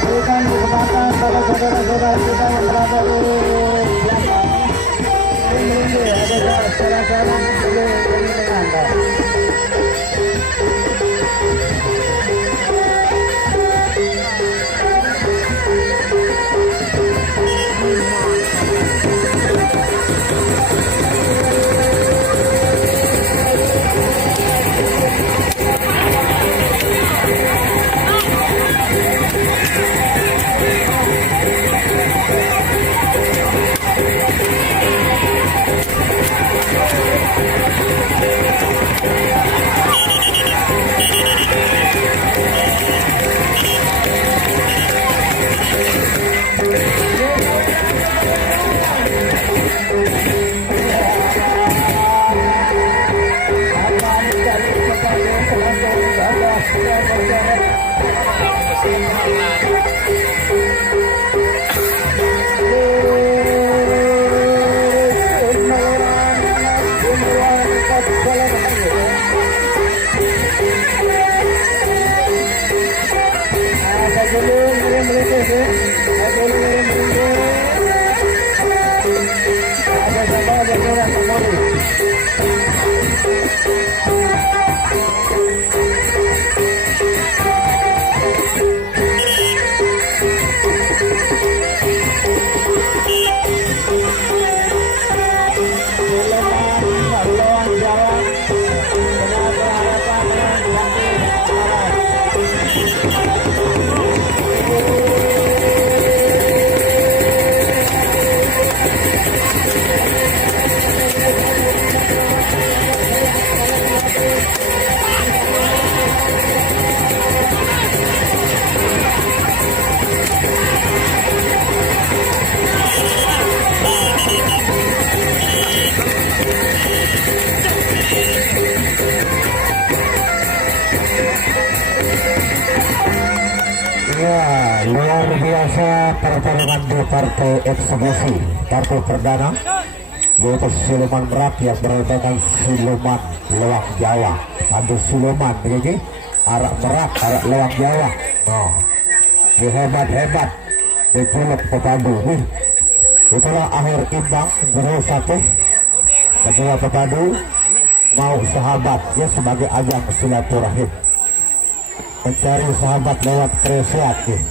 Berikan kesempatan pada saudara-saudara kita yang berada di belakang. Ini ada saudara-saudara yang dengan Anda. Luar biasa pertarungan di partai eksekusi, partai perdana, yaitu siluman merak yang merupakan siluman lewang Jawa. Ada siluman begini, arak merak, arak lewang Jawa. hebat-hebat diculuk pepandu nih. Itulah akhir imbang jero sate. Kedua pepandu mau sahabat ya sebagai ajang silaturahim, mencari sahabat lewat Perisean nih.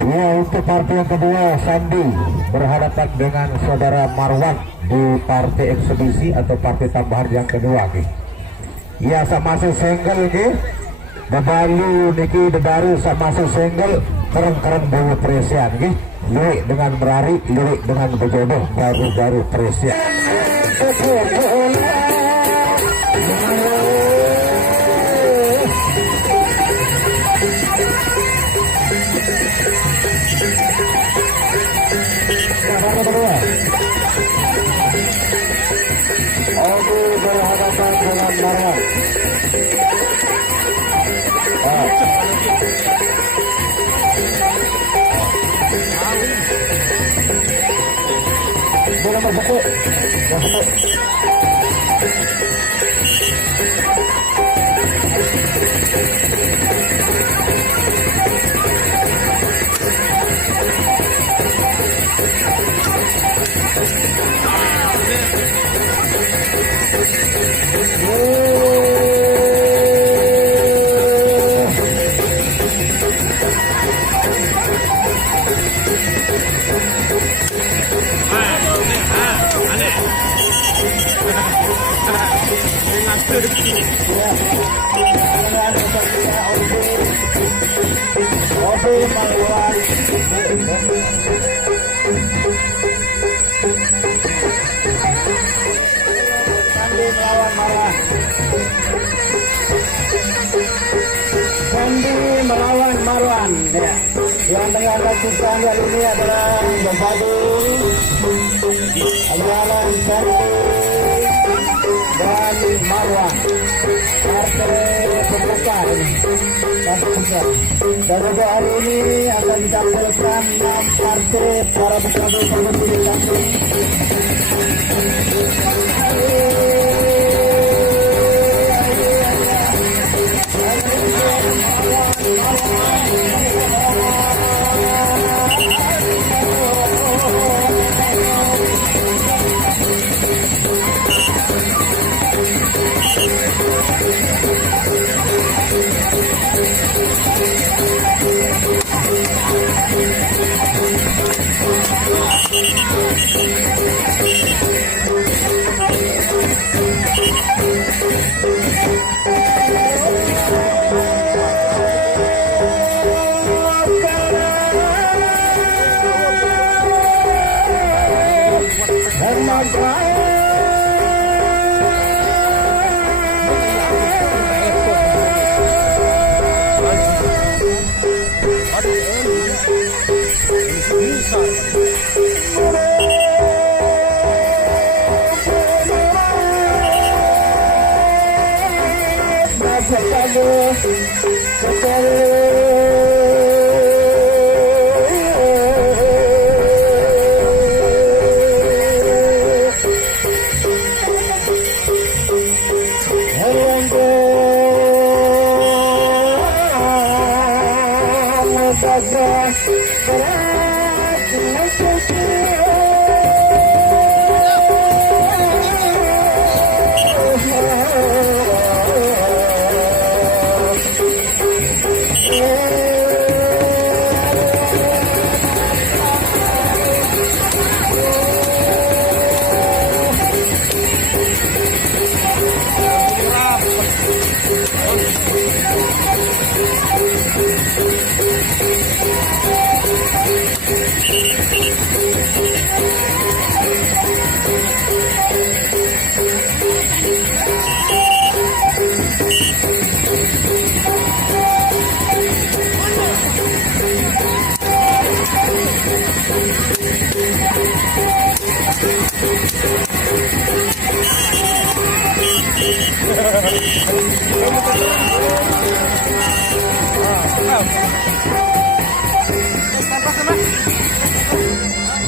Ya, untuk partai yang kedua Sandi berhadapan dengan saudara Marwan di partai eksebisi atau partai tambahan yang kedua nih. Ya, sama senggel nih. Bebalu niki debaru sama senggel keren-keren baru Perisean nih. Lirik dengan berari, lirik dengan berjodoh baru-baru Perisean. Aku berhadapan dengan Marwan. Bola masuk. Sandi melawan Marwan ya. Yang tengah lakukan kali ini adalah Bebalu, Ajaran Sandi dan Marwan. Partai pembuka dan untuk hari ini akan ditampilkan 6 partai para peserta kompetisi.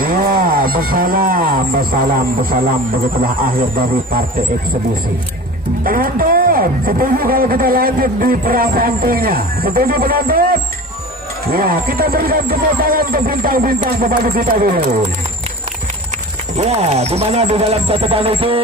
Ya, bersalam, begitulah akhir dari partai eksebisi. Penonton, setuju kalau kita lanjut di perasaan tengah? Setuju penonton? Ya, kita berikan tepuk tangan untuk bintang-bintang pembantu kita dulu. Ya, di mana di dalam catatan itu